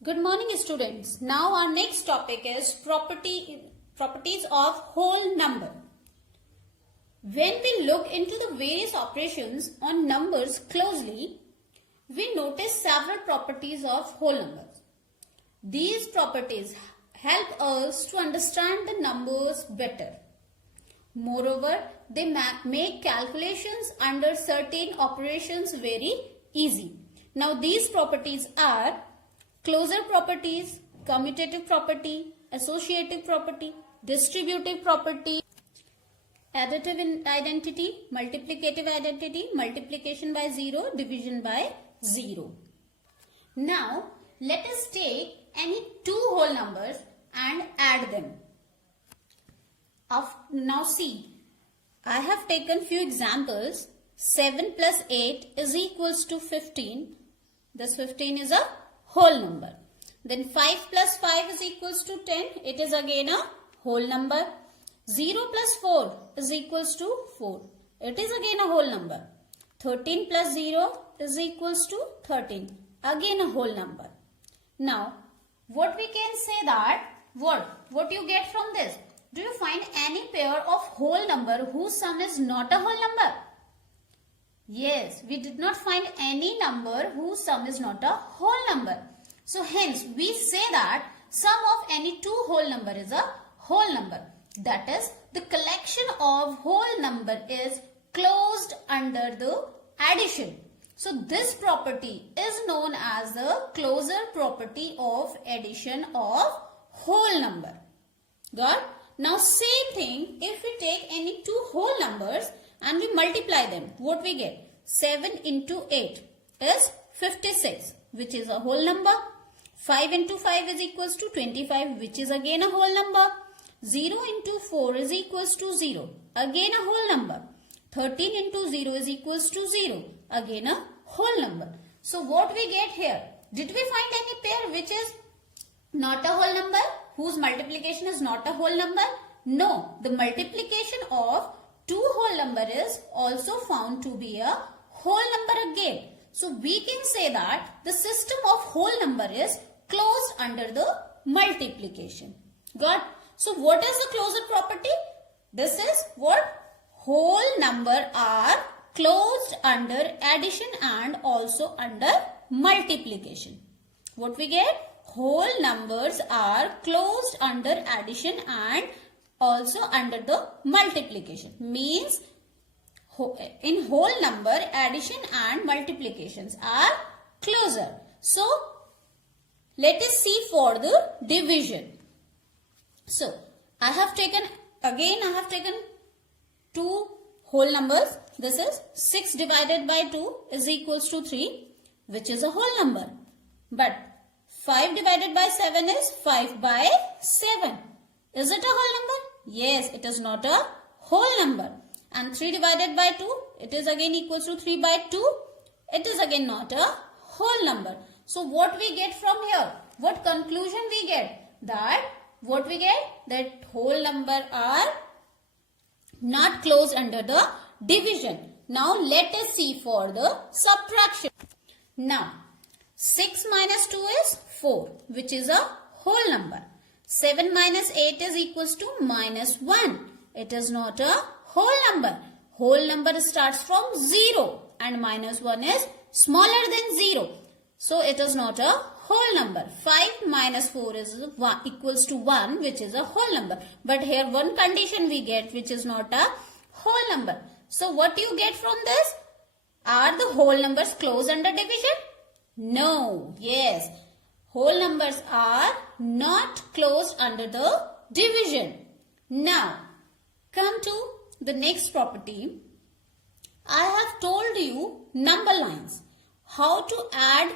Good morning, students. Now our next topic is properties of whole number. When we look into the various operations on numbers closely, we notice several properties of whole numbers. These properties help us to understand the numbers better. Moreover, they make calculations under certain operations very easy. Now these properties are closure properties, commutative property, associative property, distributive property, additive identity, multiplicative identity, multiplication by 0, division by 0. Now, let us take any two whole numbers and add them. Now see, I have taken few examples. 7 plus 8 is equals to 15. This 15 is a whole number. Then 5 plus 5 is equals to 10. It is again a whole number. 0 plus 4 is equals to 4. It is again a whole number. 13 plus 0 is equals to 13. Again a whole number. Now, what we can say that, what you get from this? Do you find any pair of whole number whose sum is not a whole number? Yes, we did not find any number whose sum is not a whole number. So hence we say that sum of any two whole number is a whole number. That is, the collection of whole number is closed under the addition. So this property is known as the closure property of addition of whole number. Got? Now same thing, if we take any two whole numbers and we multiply them, what we get? 7 into 8 is 56, which is a whole number. 5 into 5 is equals to 25, which is again a whole number. 0 into 4 is equals to 0, again a whole number. 13 into 0 is equals to 0, again a whole number. So what we get here? Did we find any pair which is not a whole number, whose multiplication is not a whole number? No, the multiplication of two whole number is also found to be a whole number again. So we can say that the system of whole number is closed under the multiplication. Got? So what is the closure property? This is what? Whole number are closed under addition and also under multiplication. What we get? Whole numbers are closed under addition and also under the multiplication. Means in whole number addition and multiplications are closer. So let us see for the division. So I have taken two whole numbers. This is 6 divided by 2 is equals to 3, which is a whole number. But 5 divided by 7 is 5 by 7. Is it a whole number? Yes, it is not a whole number. And 3 divided by 2, it is again equals to 3 by 2. It is again not a whole number. So what we get from here? What conclusion we get? That what we get? That whole number are not closed under the division. Now let us see for the subtraction. Now 6 minus 2 is 4, which is a whole number. 7 minus 8 is equals to minus 1. It is not a whole number. Whole number starts from 0 and minus 1 is smaller than 0. So it is not a whole number. 5 minus 4 is equals to 1, which is a whole number. But here one condition we get which is not a whole number. So what do you get from this? Are the whole numbers closed under division? No. Yes. Whole numbers are not closed under the division. Now, come to the next property. I have told you number lines. How to add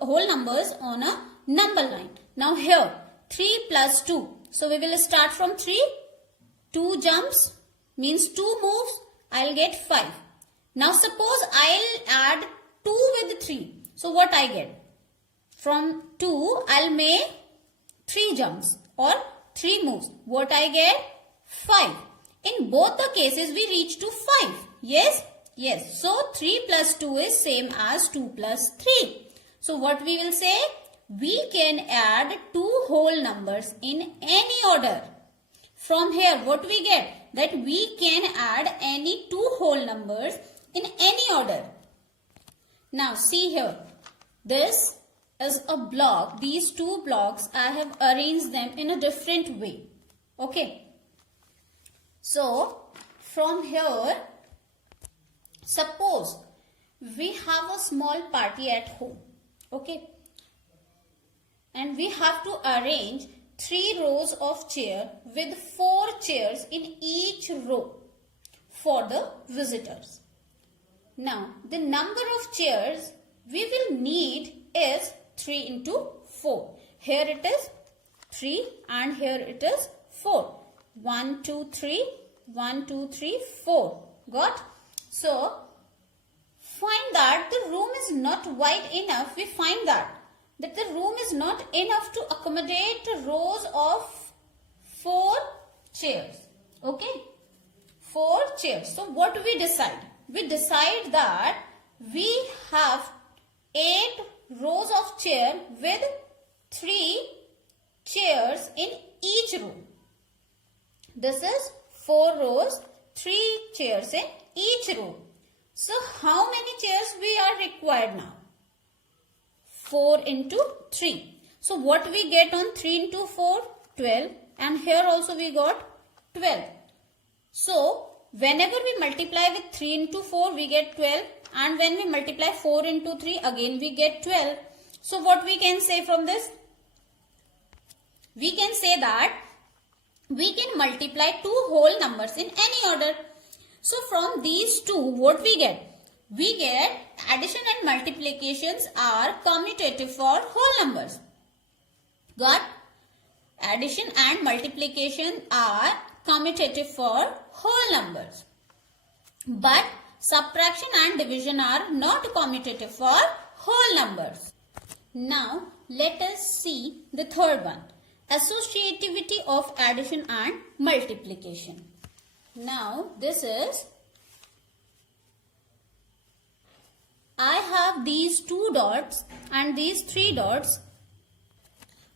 whole numbers on a number line. Now here, 3 plus 2. So we will start from 3. 2 jumps means 2 moves. I'll get 5. Now suppose I'll add 2 with 3. So what I get? From 2, I'll make 3 jumps or 3 moves. What I get? 5. In both the cases, we reach to 5. Yes? Yes. So 3 plus 2 is same as 2 plus 3. So what we will say? We can add two whole numbers in any order. From here, what we get? That we can add any two whole numbers in any order. Now see here. This is a block. These two blocks, I have arranged them in a different way. Okay. So from here, suppose we have a small party at home. Okay. And we have to arrange 3 rows of chair with 4 chairs in each row for the visitors. Now, the number of chairs we will need is 3 into 4. Here it is 3 and here it is 4. 1, 2, 3, 1, 2, 3, 4. Got? So, find that the room is not wide enough. We find that the room is not enough to accommodate rows of 4 chairs. Okay? 4 chairs. So what do we decide? We decide that we have 8 rows of chair with 3 chairs in each row. This is 4 rows, 3 chairs in each row. So how many chairs we are required now? 4 into 3. So what we get on 3 into 4? 12. And here also we got 12. So whenever we multiply with 3 into 4, we get 12. And when we multiply 4 into 3, again we get 12. So what we can say from this? We can say that we can multiply two whole numbers in any order. So from these two, what we get? We get addition and multiplications are commutative for whole numbers. Got? Addition and multiplication are commutative for whole numbers. But subtraction and division are not commutative for whole numbers. Now let us see the third one. Associativity of addition and multiplication. Now this is, I have these 2 dots and these 3 dots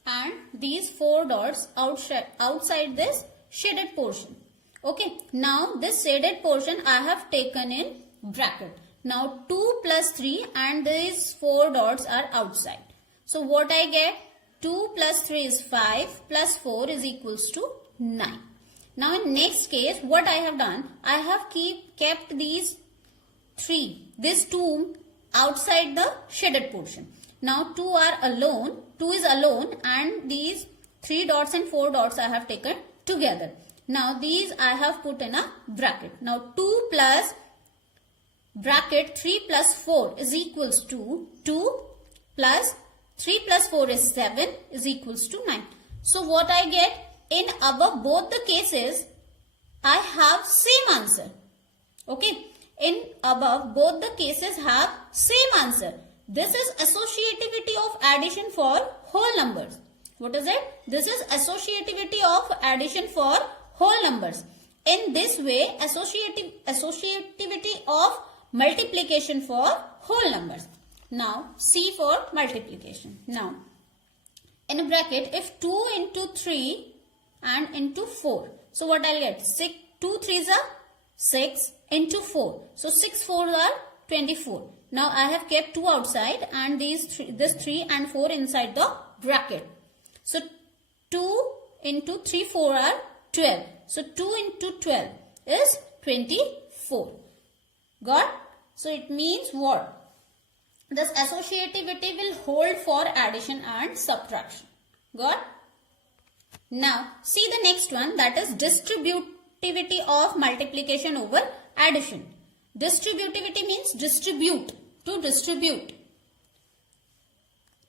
and these 4 dots outside this shaded portion. Okay. Now this shaded portion I have taken in bracket. Now 2 plus 3 and these 4 dots are outside. So what I get? 2 plus 3 is 5 plus 4 is equals to 9. Now in next case, what I have done? I have kept these 3, this 2 outside the shaded portion. Now 2 are alone, 2 is alone and these 3 dots and 4 dots I have taken together. Now these I have put in a bracket. Now 2 plus bracket 3 plus 4 is equals to 2 plus 3 plus 4 is 7 is equals to 9. So what I get? In above both the cases, I have same answer. Okay. In above both the cases have same answer. This is associativity of addition for whole numbers. What is it? This is associativity of addition for whole numbers. In this way, associativity of multiplication for whole numbers. Now, C for multiplication. Now, in a bracket, if 2 into 3 and into 4. So, what I'll get? 2 3s are 6 into 4. So, 6 4s are 24. Now, I have kept 2 outside and this 3 and 4 inside the bracket. So, 2 into 3 4 are 12. So, 2 into 12 is 24. Got? So, it means what? This associativity will hold for addition and subtraction. Got? Now, see the next one, that is distributivity of multiplication over addition. Distributivity means distribute, to distribute.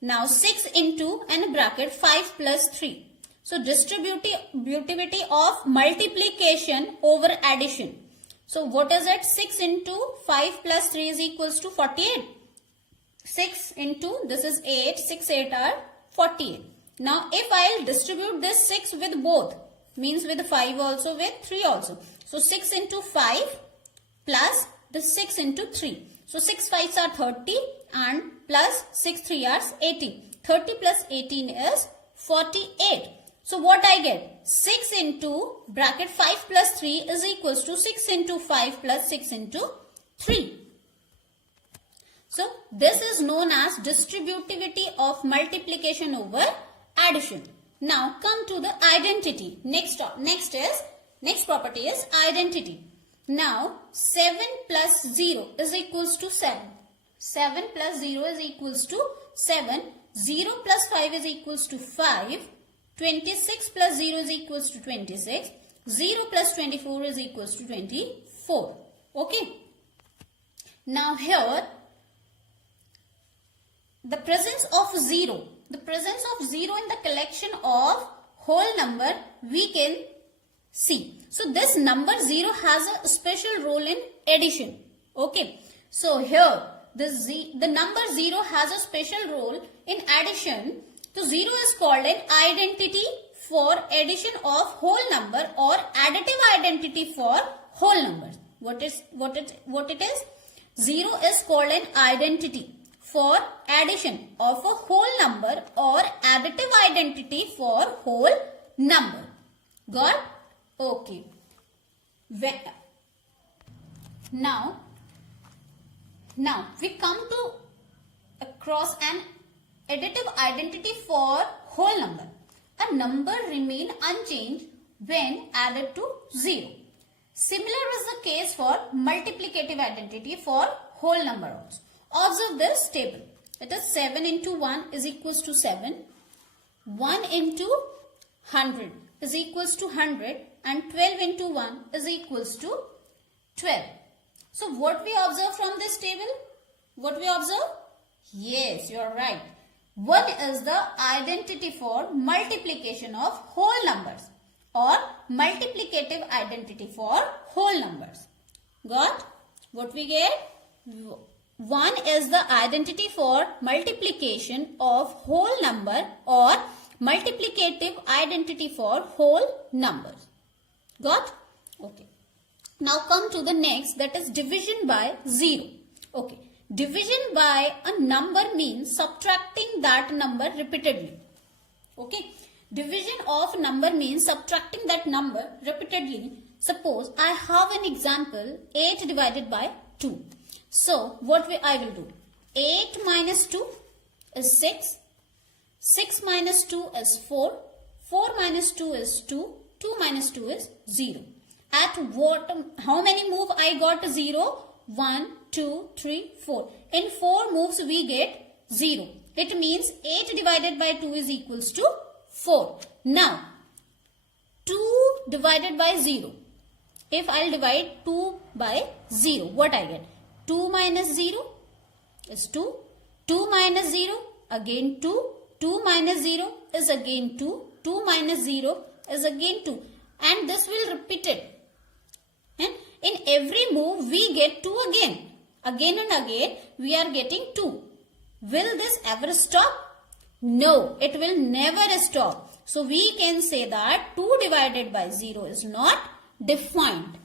Now, 6 into and bracket 5 plus 3. So, distributivity of multiplication over addition. So, what is it? 6 into 5 plus 3 is equals to 48. 6 into, this is 8, 6 8 are 48. Now, if I will distribute this 6 with both, means with 5 also, with 3 also. So, 6 into 5 plus the 6 into 3. So, 6 5s are 30 and plus 6 3 are 18. 30 plus 18 is 48. So what I get? 6 into bracket 5 plus 3 is equals to 6 into 5 plus 6 into 3. So this is known as distributivity of multiplication over addition. Now come to the identity. Next property is identity. Now 7 plus 0 is equals to 7. 7 plus 0 is equals to 7. 0 plus 5 is equals to 5. 26 plus 0 is equals to 26. 0 plus 24 is equals to 24. Okay. Now here, the presence of 0 in the collection of whole number we can see. So this number 0 has a special role in addition. Okay. So here the number 0 has a special role in addition. So 0 is called an identity for addition of whole number or additive identity for whole numbers. What it is? 0 is called an identity for addition of a whole number or additive identity for whole number. Got? Okay. Now we come to across an additive identity for whole number. A number remain unchanged when added to 0. Similar is the case for multiplicative identity for whole number also. Observe this table. It is 7 into 1 is equals to 7. 1 into 100 is equals to 100 and 12 into 1 is equals to 12. So what we observe from this table? What we observe? Yes, you are right. 1 is the identity for multiplication of whole numbers or multiplicative identity for whole numbers. Got? What we get? 1 is the identity for multiplication of whole number or multiplicative identity for whole numbers. Got? Okay. Now come to the next, that is division by 0. Okay. Division by a number means subtracting that number repeatedly. Okay. Division of number means subtracting that number repeatedly. Suppose I have an example 8 divided by 2. So what I will do? 8 minus 2 is 6. 6 minus 2 is 4. 4 minus 2 is 2. 2 minus 2 is 0. At how many move I got 0? 1, 2, 3, 4. In 4 moves we get 0. It means 8 divided by 2 is equals to 4. Now 2 divided by 0. If I'll divide 2 by 0, what I get? 2 minus 0 is 2. 2 minus 0 again 2. 2 minus 0 is again 2. 2 minus 0 is again 2. And this will repeat it. And in every move we get 2 again. Again and again we are getting 2. Will this ever stop? No, it will never stop. So we can say that 2 divided by 0 is not defined.